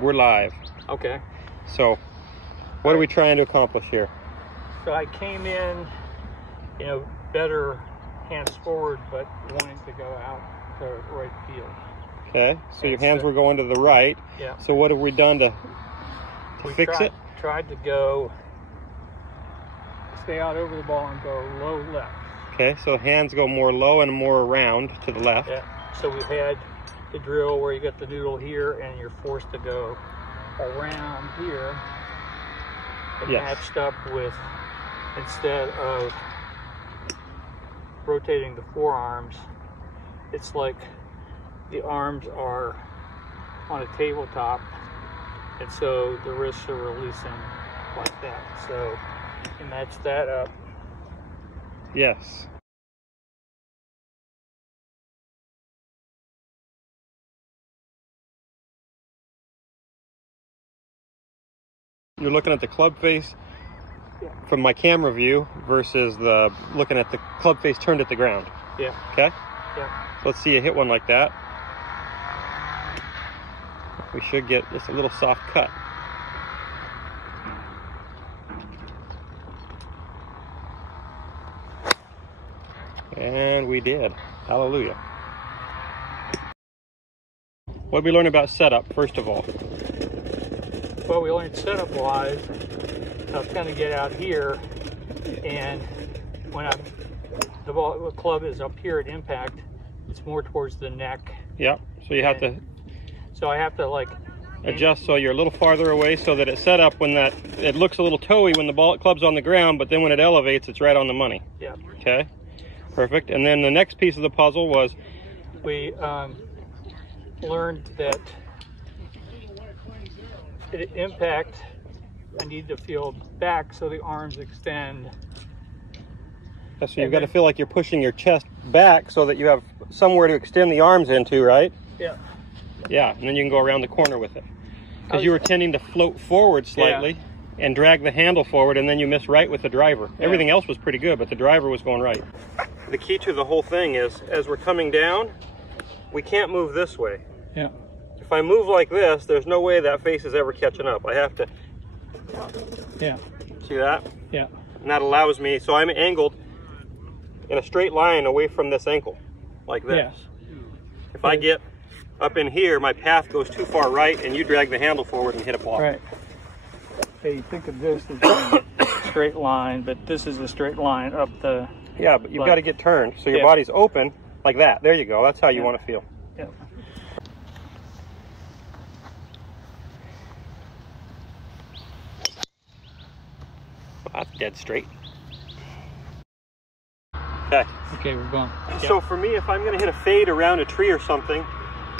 We're live. Okay. So, what are we trying to accomplish here? So I came in, better hands forward, but wanting to go out to right field. Okay, so your hands were going to the right. Yeah. So what have we done to fix it? Tried to go, stay out over the ball and go low left. Okay, so hands go more low and more around to the left. Yeah. So we've had the drill where you got the noodle here and you're forced to go around here. And matched up with, instead of rotating the forearms, it's like the arms are on a tabletop, and so the wrists are releasing like that. So you match that up. Yes. You're looking at the club face from my camera view versus the looking at the club face turned at the ground. Yeah. Okay? Yeah. So let's see you hit one like that. We should get just a little soft cut. And we did. Hallelujah. What did we learn about setup, first of all? Well, we learned setup-wise, I was going to get out here, and when the club is up here at impact, it's more towards the neck. Yep. So you have to. So I have to like adjust so you're a little farther away, so that it's set up when it looks a little toey when the club's on the ground, but then when it elevates, it's right on the money. Yeah. Okay. Perfect. And then the next piece of the puzzle was we learned that at impact, I need to feel back so the arms extend. So you've got to feel like you're pushing your chest back so that you have somewhere to extend the arms into, right? Yeah. Yeah, and then you can go around the corner with it. Because you were tending to float forward slightly and drag the handle forward, and then you missed right with the driver. Yeah. Everything else was pretty good, but the driver was going right. The key to the whole thing is, as we're coming down, we can't move this way. Yeah. If I move like this, there's no way that face is ever catching up. I have to. Yeah. See that? Yeah. And that allows me, so I'm angled in a straight line away from this ankle, like this. Yes. If I get up in here, my path goes too far right, and you drag the handle forward and hit a block. Right. Okay, you think of this as a straight line, but this is a straight line up the... Yeah, but you've got to get turned, so your body's open like that. There you go. That's how you want to feel. Yeah. That's dead straight. Okay. Okay, we're going. So for me, if I'm going to hit a fade around a tree or something,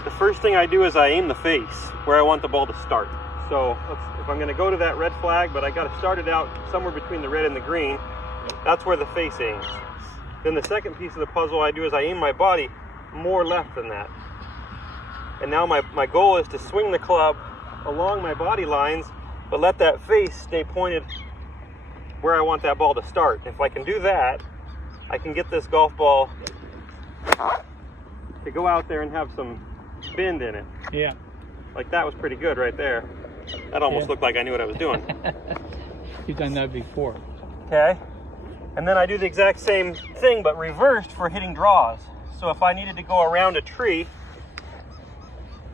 the first thing I do is I aim the face where I want the ball to start. So if I'm going to go to that red flag, but I got to start it out somewhere between the red and the green, that's where the face aims. Then the second piece of the puzzle I do is I aim my body more left than that. And now my goal is to swing the club along my body lines, but let that face stay pointed where I want that ball to start. If I can do that, I can get this golf ball to go out there and have some bend in it. Yeah. Like that was pretty good right there. That almost looked like I knew what I was doing. You've done that before. Okay. And then I do the exact same thing, but reversed for hitting draws. So if I needed to go around a tree,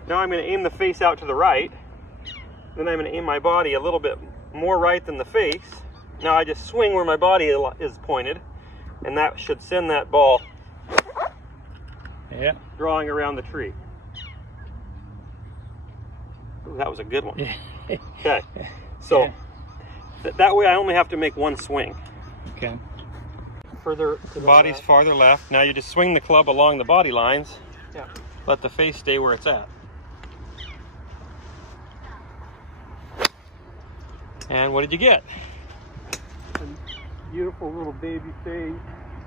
now I'm going to aim the face out to the right. Then I'm going to aim my body a little bit more right than the face. Now I just swing where my body is pointed, and that should send that ball drawing around the tree. Ooh, that was a good one. Okay, so that way I only have to make one swing. Okay. Further to the body's left. farther left. Now you just swing the club along the body lines. Yeah. Let the face stay where it's at. And what did you get? A beautiful little baby face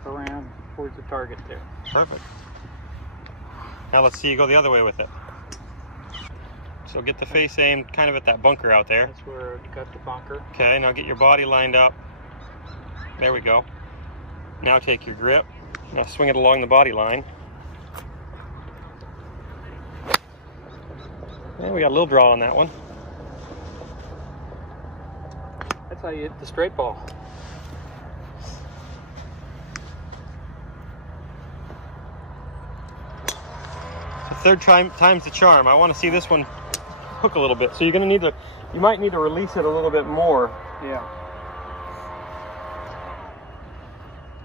around towards the target there. Perfect. Now let's see you go the other way with it. So get the face aimed kind of at that bunker out there. That's where you got the bunker. Okay, now get your body lined up. There we go. Now take your grip. Now swing it along the body line. And we got a little draw on that one. how you hit the straight ball. So third time's the charm. I want to see this one hook a little bit. So you're going to need to, you might need to release it a little bit more. Yeah.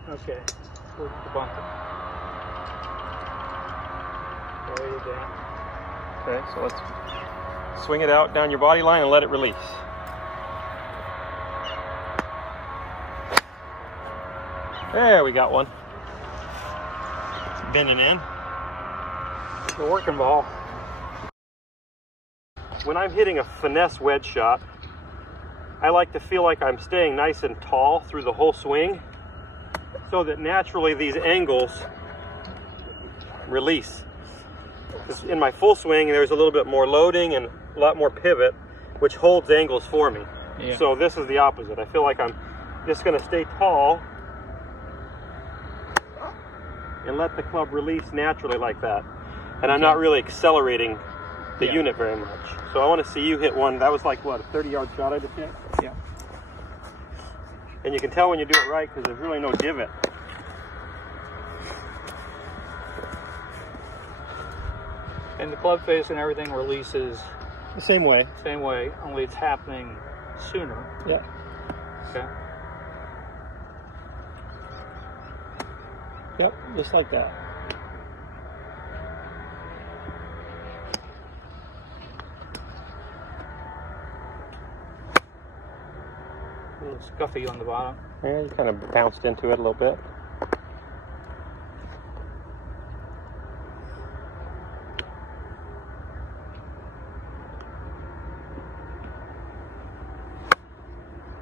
Okay. We'll debunk it. Lay it down. Okay, so let's swing it out down your body line and let it release. There, we got one. It's bending in. The working ball. When I'm hitting a finesse wedge shot, I like to feel like I'm staying nice and tall through the whole swing so that naturally these angles release. Because in my full swing, there's a little bit more loading and a lot more pivot, which holds angles for me. Yeah. So this is the opposite. I feel like I'm just going to stay tall and let the club release naturally like that. And I'm not really accelerating the unit very much. So I want to see you hit one. That was like, what, a 30-yard shot I just hit? Yeah. And you can tell when you do it right because there's really no divot. And the club face and everything releases The same way. same way, only it's happening sooner. Yeah. Okay. Yep, just like that. A little scuffy on the bottom. Yeah, you kind of bounced into it a little bit.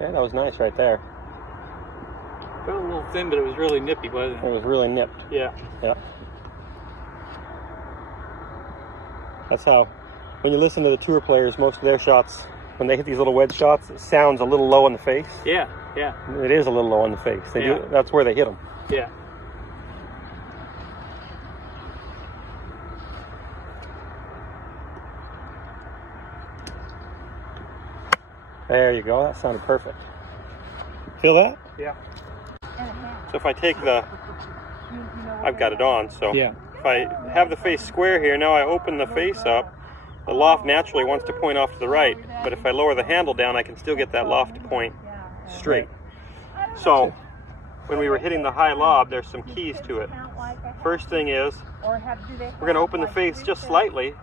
Yeah, that was nice right there. Felt a little thin, but it was really nippy, wasn't It it? was really nipped. Yeah. Yeah. That's how, when you listen to the tour players, most of their shots, when they hit these little wedge shots, it sounds a little low in the face. Yeah. Yeah. It is a little low in the face. They do, that's where they hit them. Yeah. There you go. That sounded perfect. Feel that? Yeah. So if I take the, I've got it on, so Yeah. if I have the face square here, now I open the face up, the loft naturally wants to point off to the right, but if I lower the handle down, I can still get that loft to point straight. So when we were hitting the high lob, there's some keys to it. First thing is, we're going to open the face just slightly,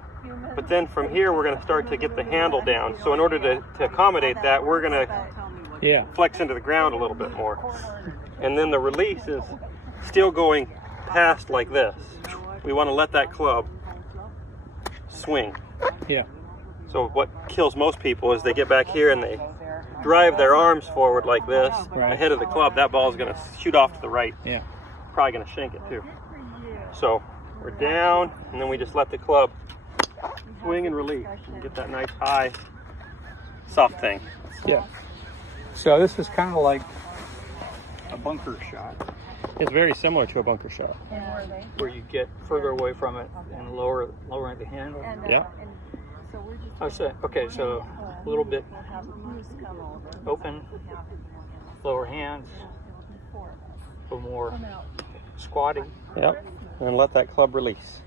but then from here we're going to start to get the handle down. So in order to accommodate that, we're going to flex into the ground a little bit more. And then the release is still going past like this. We want to let that club swing. Yeah. So what kills most people is they get back here and they drive their arms forward like this ahead of the club. That ball is going to shoot off to the right. Yeah. Probably going to shank it too. So we're down and then we just let the club swing and release and get that nice high soft thing. Yeah. So this is kind of like a bunker shot. It's very similar to a bunker shot. Where you get further away from it and lowering the handle. Yeah. I say, okay, so a little bit open, lower hands, a little more squatting. Yep. And let that club release.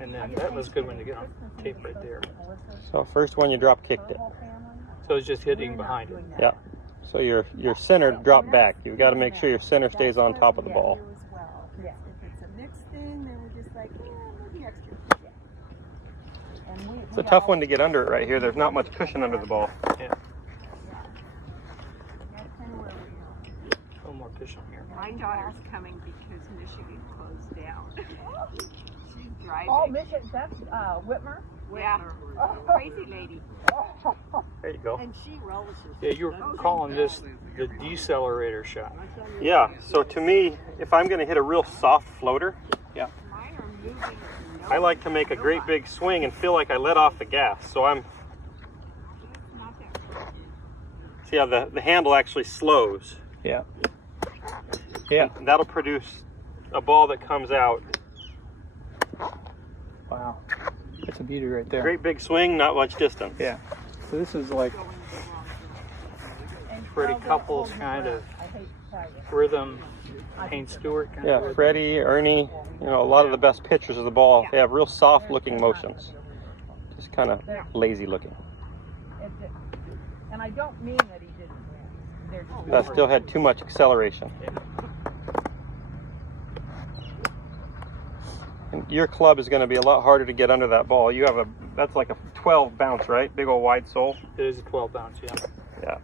And then that was a good one to get on tape right there. So first one you drop kicked it. So it's just hitting behind it. Yeah. So your center dropped back. You've got to make sure your center stays on top of the ball. It's a tough one to get under it right here. There's not much cushion under the ball. Yeah. A little more cushion here. My daughter's coming because Michigan closed down. She's driving. Oh, Michigan, that's Whitmer? Yeah, crazy lady. There you go. And she relishes. Yeah, you were calling this the decelerator shot. Yeah, so to me, if I'm going to hit a real soft floater, Yeah. Mine are moving. I like to make a great big swing and feel like I let off the gas. So I'm, Not that see how the handle actually slows. Yeah. Yeah. And that'll produce a ball that comes out. Wow. That's a beauty right there. Great big swing, not much distance. Yeah. So this is like Freddie Couples kind of rhythm, Payne Stewart kind of Yeah, rhythm. Freddie, Ernie, you know, a lot of the best pitchers of the ball, they have real soft looking motions. Just kind of lazy looking. And I don't mean that he didn't win. They're just That still had too much acceleration. And your club is going to be a lot harder to get under that ball. You have that's like a 12 bounce, right? Big old wide sole. It is a 12 bounce, yeah. Yeah.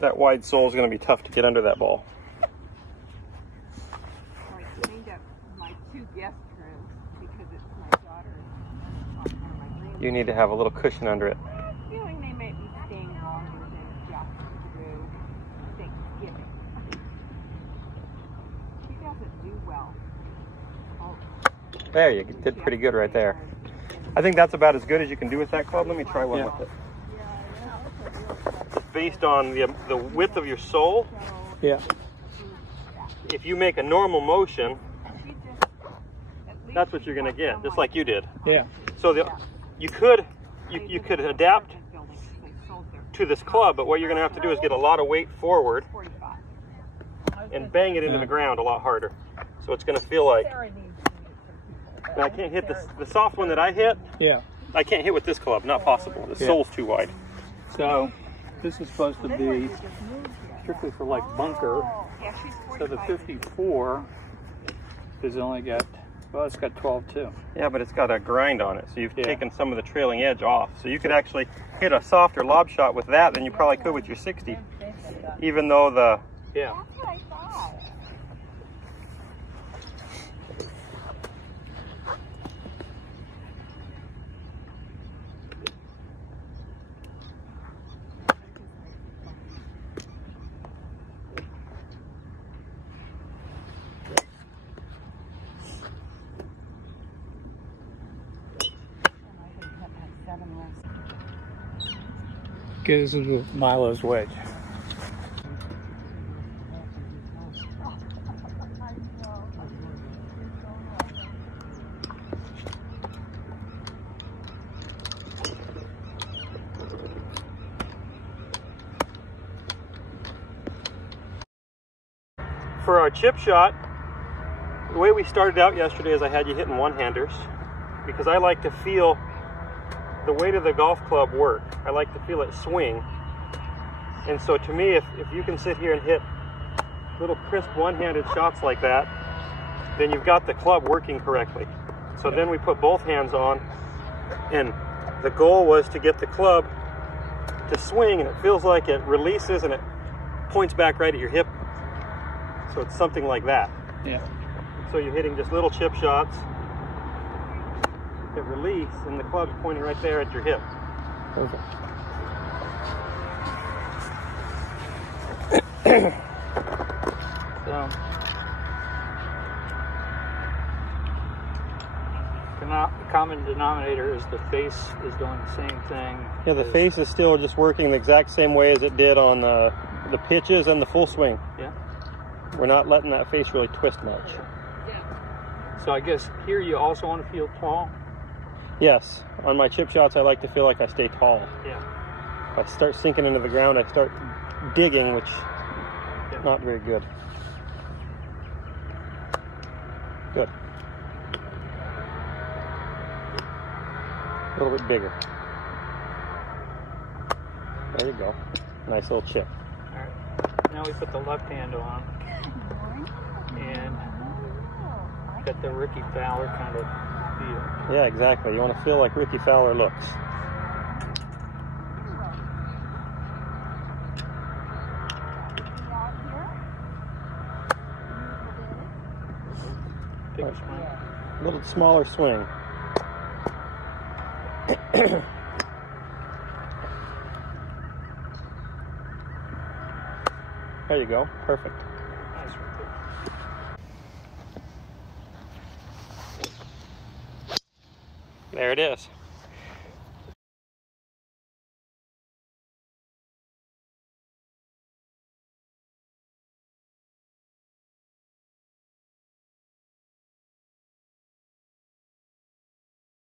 That wide sole is going to be tough to get under that ball. I cleaned up my 2 guest rooms because it's my daughter's on one of my rooms. You need to have a little cushion under it. I have a feeling they might be staying longer than just through Thanksgiving. She doesn't do well. Oh. There, you did pretty good right there. I think that's about as good as you can do with that club. Let me try one with it. It's based on the width of your sole. Yeah. If you make a normal motion, that's what you're going to get, just like you did. Yeah. So you could adapt to this club, but what you're going to have to do is get a lot of weight forward and bang it into the ground a lot harder. So it's going to feel like, I can't hit the soft one that I hit. Yeah. I can't hit with this club, not possible. The sole's too wide. So this is supposed to be strictly for like bunker. So the 54 has only got, well, it's got 12 too. Yeah, but it's got a grind on it, so you've taken some of the trailing edge off. So you could actually hit a softer lob shot with that than you probably could with your 60, even though the... Yeah. That's what I thought. Okay, this is with Milo's wedge. For our chip shot, the way we started out yesterday is I had you hitting one-handers because I like to feel the weight of the golf club work. I like to feel it swing. And so to me, if you can sit here and hit little crisp one-handed shots like that, then you've got the club working correctly. So then we put both hands on, and the goal was to get the club to swing, and it feels like it releases and it points back right at your hip. So it's something like that. Yeah. So you're hitting just little chip shots that release, and the club's pointing right there at your hip. Perfect. So, the common denominator is the face is doing the same thing. Yeah, the face is still just working the exact same way as it did on the pitches and the full swing. Yeah. We're not letting that face really twist much. So I guess here you also want to feel tall. Yes, on my chip shots, I like to feel like I stay tall. Yeah. If I start sinking into the ground, I start digging, which is not very good. Good. A little bit bigger. There you go. Nice little chip. All right. Now we put the left hand on and get the Ricky Fowler kind of feel. Yeah, exactly. You want to feel like Ricky Fowler looks. Bigger swing. A little smaller swing. There you go. Perfect. Nice right there. There it is.